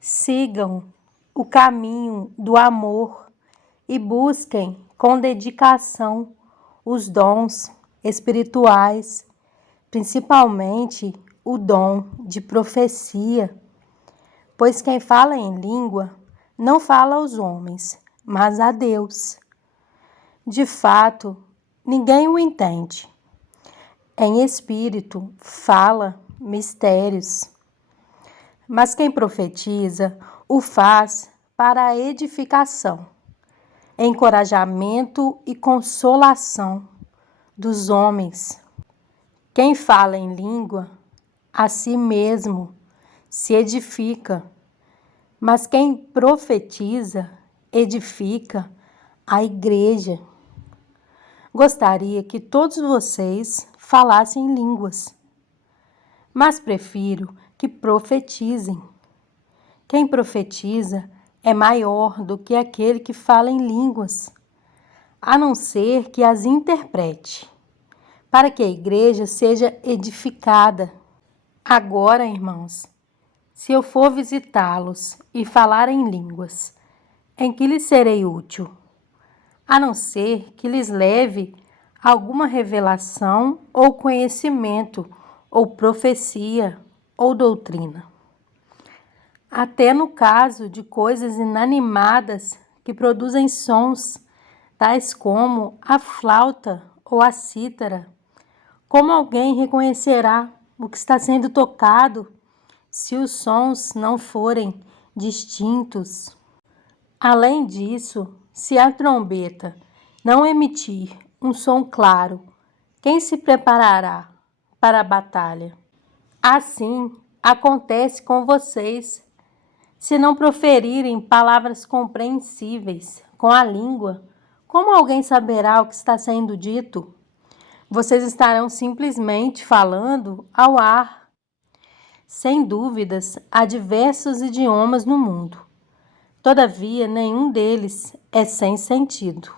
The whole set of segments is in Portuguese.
Sigam o caminho do amor e busquem com dedicação os dons espirituais, principalmente o dom de profecia, pois quem fala em língua não fala aos homens, mas a Deus. De fato, ninguém o entende. Em espírito fala mistérios, mas quem profetiza o faz para a edificação, encorajamento e consolação dos homens. Quem fala em língua, a si mesmo se edifica, mas quem profetiza, edifica a igreja. Gostaria que todos vocês falassem em línguas, mas prefiro que profetizem. Quem profetiza é maior do que aquele que fala em línguas, a não ser que as interprete, para que a igreja seja edificada. Agora, irmãos, se eu for visitá-los e falar em línguas, em que lhes serei útil? A não ser que lhes leve alguma revelação ou conhecimento, ou profecia, ou doutrina. Até no caso de coisas inanimadas que produzem sons, tais como a flauta ou a cítara, como alguém reconhecerá o que está sendo tocado se os sons não forem distintos? Além disso, se a trombeta não emitir um som claro, quem se preparará para a batalha? Assim acontece com vocês. Se não proferirem palavras compreensíveis com a língua, como alguém saberá o que está sendo dito? Vocês estarão simplesmente falando ao ar. Sem dúvidas, há diversos idiomas no mundo. Todavia, nenhum deles é sem sentido.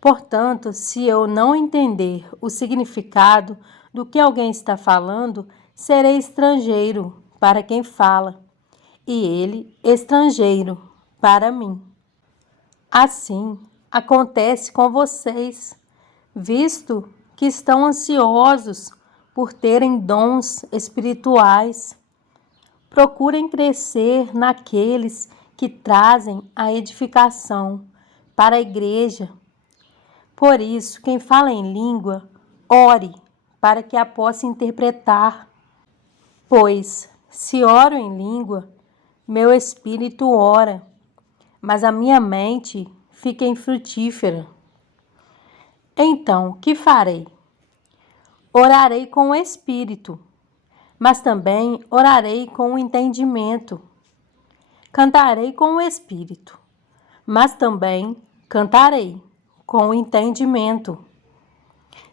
Portanto, se eu não entender o significado do que alguém está falando, serei estrangeiro para quem fala, e ele estrangeiro para mim. Assim, acontece com vocês, visto que estão ansiosos por terem dons espirituais. Procurem crescer naqueles que trazem a edificação para a igreja. Por isso, quem fala em língua, ore para que a possa interpretar. Pois, se oro em língua, meu espírito ora, mas a minha mente fica infrutífera. Então, que farei? Orarei com o espírito, mas também orarei com o entendimento. Cantarei com o espírito, mas também cantarei com o entendimento.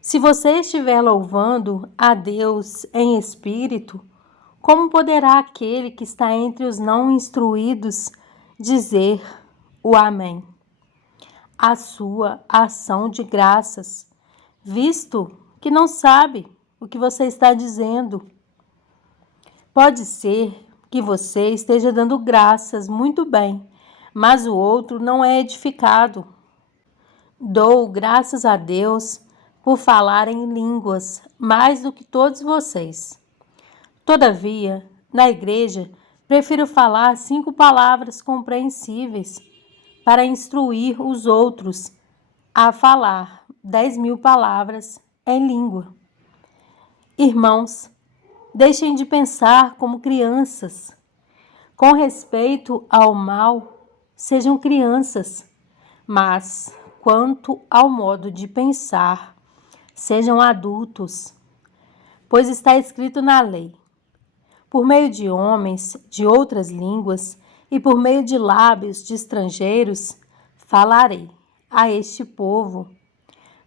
Se você estiver louvando a Deus em espírito, como poderá aquele que está entre os não instruídos dizer o Amém? A sua ação de graças, visto que não sabe o que você está dizendo. Pode ser que você esteja dando graças muito bem, mas o outro não é edificado. Dou graças a Deus por falar em línguas mais do que todos vocês. Todavia, na igreja, prefiro falar 5 palavras compreensíveis para instruir os outros a falar 10.000 palavras em língua. Irmãos, deixem de pensar como crianças. Com respeito ao mal, sejam crianças, mas quanto ao modo de pensar, sejam adultos, pois está escrito na lei: por meio de homens de outras línguas e por meio de lábios de estrangeiros, falarei a este povo,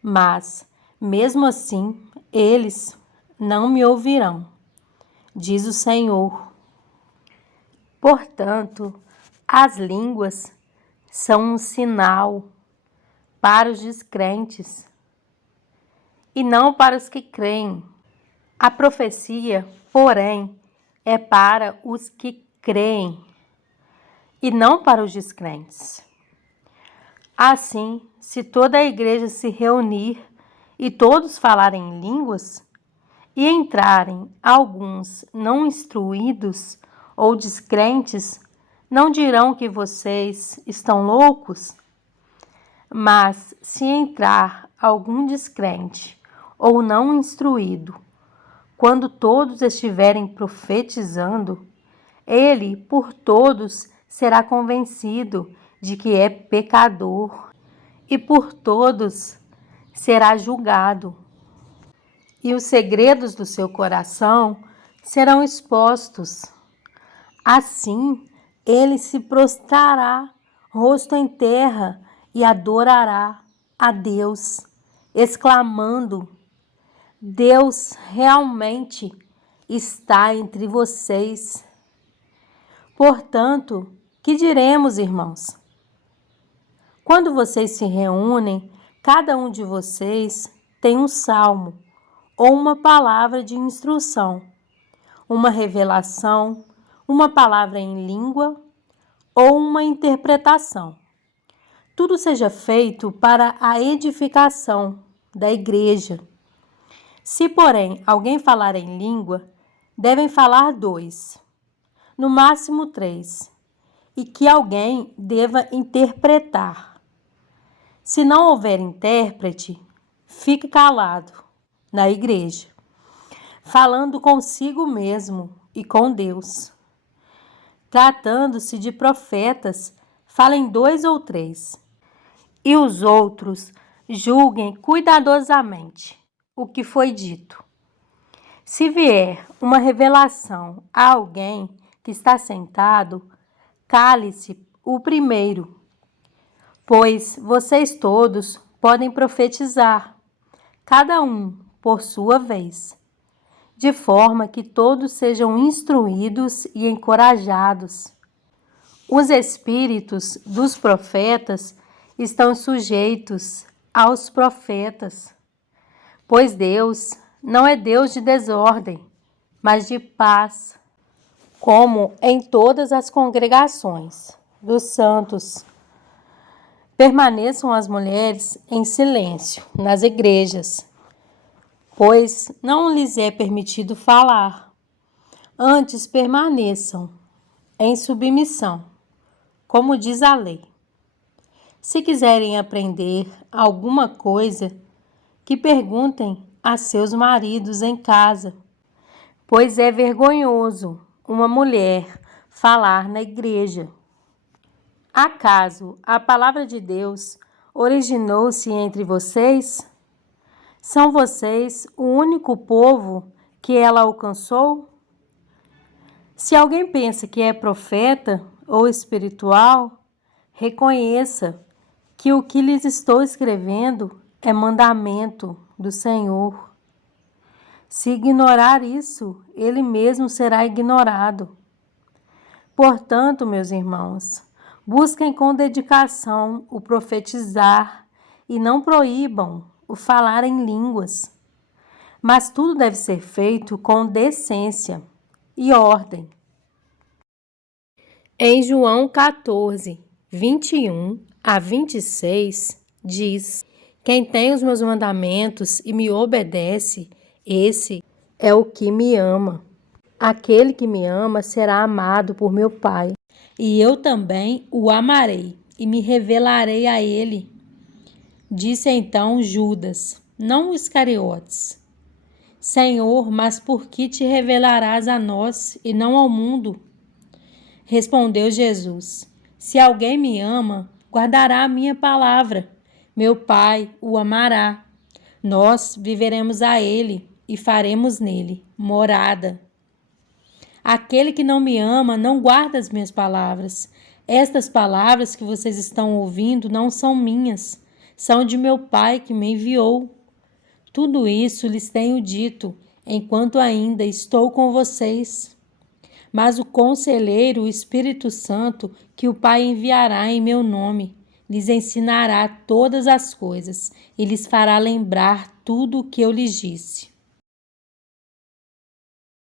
mas, mesmo assim, eles não me ouvirão, diz o Senhor. Portanto, as línguas são um sinal para os descrentes e não para os que creem. A profecia, porém, é para os que creem e não para os descrentes. Assim, se toda a igreja se reunir e todos falarem em línguas, e entrarem alguns não instruídos ou descrentes, não dirão que vocês estão loucos? Mas se entrar algum descrente ou não instruído, quando todos estiverem profetizando, ele por todos será convencido de que é pecador e por todos será julgado. E os segredos do seu coração serão expostos. Assim, ele se prostrará, rosto em terra, e adorará a Deus, exclamando: Deus realmente está entre vocês. Portanto, que diremos, irmãos? Quando vocês se reúnem, cada um de vocês tem um salmo ou uma palavra de instrução, uma revelação, uma palavra em língua ou uma interpretação. Tudo seja feito para a edificação da igreja. Se, porém, alguém falar em língua, devem falar 2, no máximo 3, e que alguém deva interpretar. Se não houver intérprete, fique calado na igreja, falando consigo mesmo e com Deus. Tratando-se de profetas, falem 2 ou 3, e os outros julguem cuidadosamente o que foi dito. Se vier uma revelação a alguém que está sentado, cale-se o primeiro, pois vocês todos podem profetizar, cada um por sua vez, de forma que todos sejam instruídos e encorajados. Os espíritos dos profetas estão sujeitos aos profetas, pois Deus não é Deus de desordem, mas de paz, como em todas as congregações dos santos. Permaneçam as mulheres em silêncio nas igrejas, pois não lhes é permitido falar. Antes permaneçam em submissão, como diz a lei. Se quiserem aprender alguma coisa, que perguntem a seus maridos em casa, pois é vergonhoso uma mulher falar na igreja. Acaso a palavra de Deus originou-se entre vocês? São vocês o único povo que ela alcançou? Se alguém pensa que é profeta ou espiritual, reconheça que o que lhes estou escrevendo é mandamento do Senhor. Se ignorar isso, ele mesmo será ignorado. Portanto, meus irmãos, busquem com dedicação o profetizar e não proíbam o falar em línguas. Mas tudo deve ser feito com decência e ordem. Em João 14, 21 a 26, diz: Quem tem os meus mandamentos e me obedece, esse é o que me ama. Aquele que me ama será amado por meu Pai, e eu também o amarei e me revelarei a ele. Disse então Judas, não Iscariotes: Senhor, mas por que te revelarás a nós e não ao mundo? Respondeu Jesus: Se alguém me ama, guardará a minha palavra. Meu Pai o amará. Nós viveremos a ele e faremos nele morada. Aquele que não me ama não guarda as minhas palavras. Estas palavras que vocês estão ouvindo não são minhas, são de meu Pai que me enviou. Tudo isso lhes tenho dito, enquanto ainda estou com vocês. Mas o Conselheiro, o Espírito Santo, que o Pai enviará em meu nome, lhes ensinará todas as coisas e lhes fará lembrar tudo o que eu lhes disse.